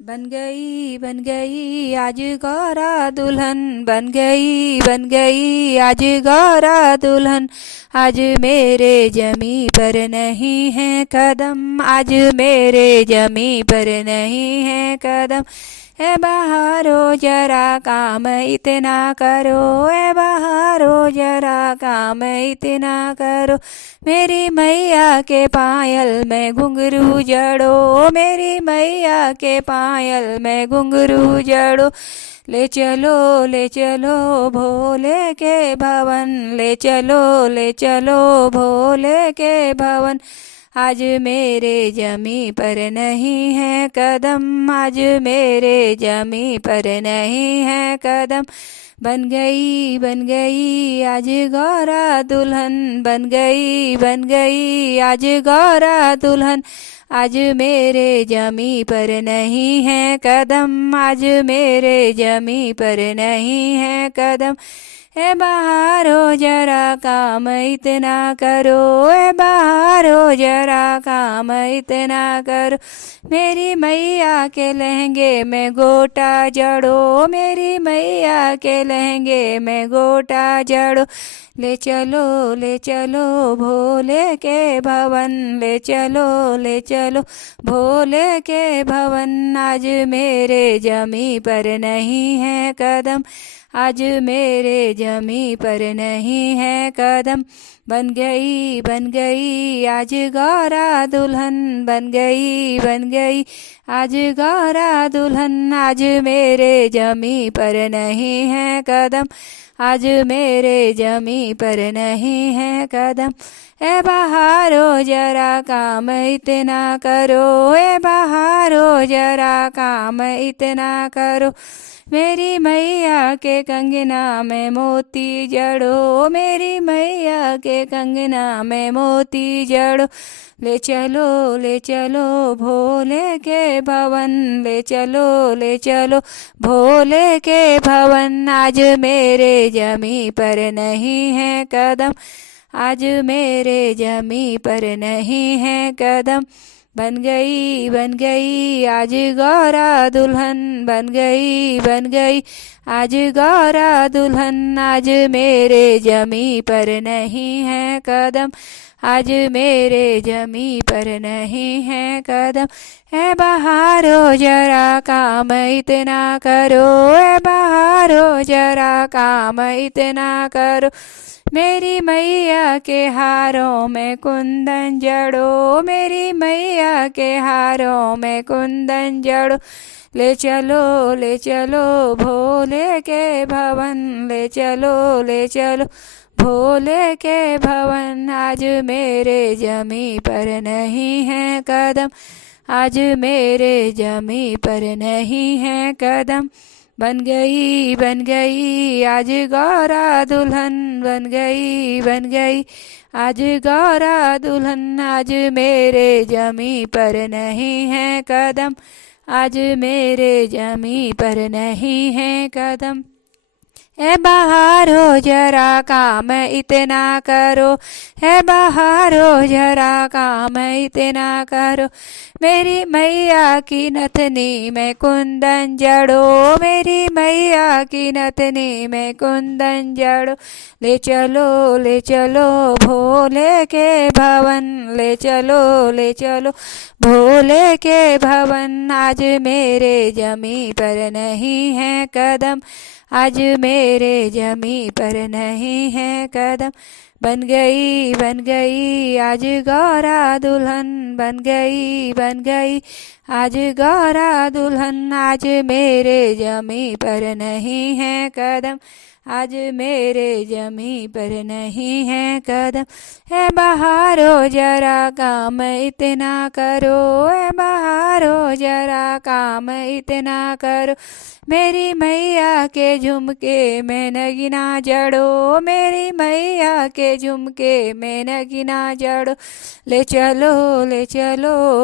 बन गई आज गौरा दुल्हन, बन गई आज गौरा दुल्हन। आज मेरे जमी पर नहीं है कदम, आज मेरे जमी पर नहीं है कदम। ए बहारो जरा काम इतना करो, ए बहारो जरा काम इतना करो। मेरी मैया के पायल में घुंघरू जड़ो, मेरी मैया के पायल में घुंघरू जड़ो। ले चलो भोले के भवन, ले चलो भोले के भवन। आज मेरे जमी पर नहीं है कदम, आज मेरे जमी पर नहीं है कदम। बन गई आज गौरा दुल्हन, बन गई आज गौरा दुल्हन। आज मेरे जमी पर नहीं है कदम, आज मेरे जमी पर नहीं है कदम। ए बहारो जरा काम इतना करो, ए बहारो जरा काम इतना करो। मेरी मैया के लहंगे में गोटा जड़ो, मेरी मैया के लहंगे में गोटा जड़ो। ले चलो भोले के भवन, ले चलो भोले के भवन। आज मेरे जमी पर नहीं है कदम, आज मेरे जमी पर नहीं है कदम। बन गई आज गौरा दुल्हन, बन गई आज गौरा दुल्हन। आज मेरे जमी पर नहीं है कदम, आज मेरे जमी पर नहीं है कदम। ए बहारो जरा काम इतना करो, ए बहारो जरा काम इतना करो। मेरी मैया के कंगना में मोती जड़ो, मेरी मैया के कंगना में मोती जड़ो। ले चलो भोले के भवन, ले चलो भोले के भवन। आज मेरे जमी पर नहीं है कदम, आज मेरे जमी पर नहीं है कदम। बन गई आज गौरा दुल्हन, बन गई आज गौरा दुल्हन। आज मेरे जमी पर नहीं है कदम, आज मेरे जमी पर नहीं है कदम। ए बहारो जरा काम इतना करो, ए बहारो जरा काम इतना करो। मेरी मैया के हारों में कुंदन जड़ो, मेरी मैया के हारों में कुंदन जड़ो। ले चलो भोले के भवन, ले चलो भोले के भवन। आज मेरे जमी पर नहीं है कदम, आज मेरे जमी पर नहीं है कदम। बन गई आज गौरा दुल्हन, बन गई आज गौरा दुल्हन। आज मेरे जमी पर नहीं है कदम, आज मेरे जमी पर नहीं है कदम। ए बहारो जरा काम इतना करो, ए बहारो जरा काम इतना करो। मेरी मैया की नथनी में कुंदन जड़ो, मेरी मैया की नथनी में कुंदन जड़ो। ले चलो भोले के भवन, ले चलो भोले के भवन। आज मेरे जमी पर नहीं है कदम, आज मेरे जमी पर नहीं है कदम। बन गई आज गौरा दुल्हन, बन गई आज गौरा दुल्हन। आज मेरे जमी पर नहीं है कदम, आज मेरे जमी पर नहीं है कदम। ए बहारो जरा काम इतना करो, ए बहारो जरा काम इतना करो। मेरी मैया के झुमके में नगीना जड़ो, मेरी मैया के झुमके में नगीना जड़ो। ले चलो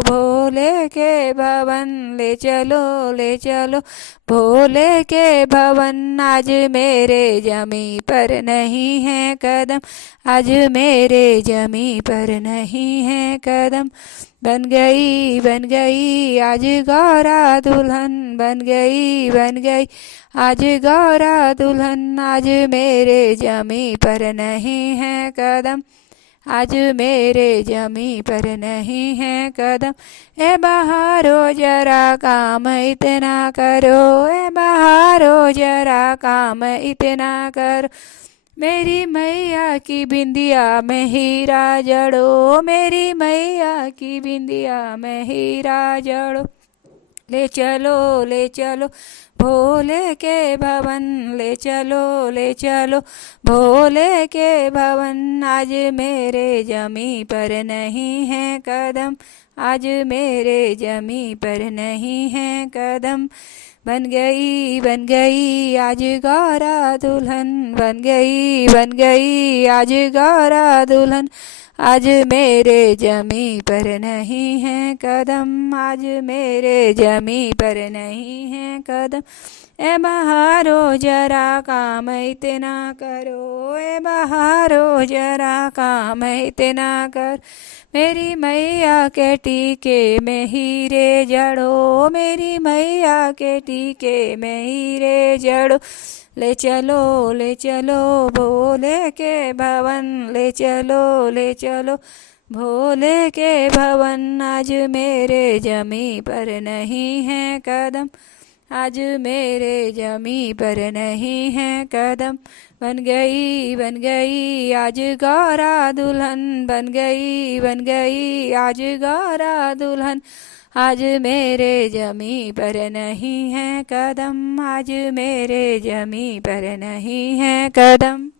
भोले के भवन, ले चलो भोले के भवन। आज मेरे जमी पर नहीं है कदम, आज मेरे जमी पर नहीं है कदम। बन गई आज गौरा दुल्हन, बन गई आज गौरा दुल्हन। आज मेरे जमी पर नहीं है कदम, आज मेरे जमी पर नहीं है कदम। ए बहारो जरा काम इतना करो, ए बहारो जरा काम इतना करो। मेरी मैया की बिंदिया में हीरा जड़ो, मेरी मैया की बिंदिया में हीरा जड़ो। ले चलो भोले के भवन, ले चलो भोले के भवन। आज मेरे जमी पर नहीं है कदम, आज मेरे जमी पर नहीं है कदम। बन गई आज गौरा दुल्हन, बन गई आज गौरा दुल्हन। आज मेरे जमी पर नहीं है कदम, आज मेरे जमी पर नहीं है कदम। ए बहारो जरा काम इतना करो, ए बहारो जरा काम इतना कर। मेरी मैया के टीके में हीरे जड़ो, मेरी मैया के टीके में हीरे जड़ो। ले चलो भोले के भवन, ले चलो भोले के भवन। आज मेरे जमी पर नहीं है कदम, आज मेरे जमी पर नहीं है कदम। बन गई आज गौरा दुल्हन, बन गई आज गौरा दुल्हन। आज मेरे जमी पर नहीं है कदम, आज मेरे जमी पर नहीं है कदम।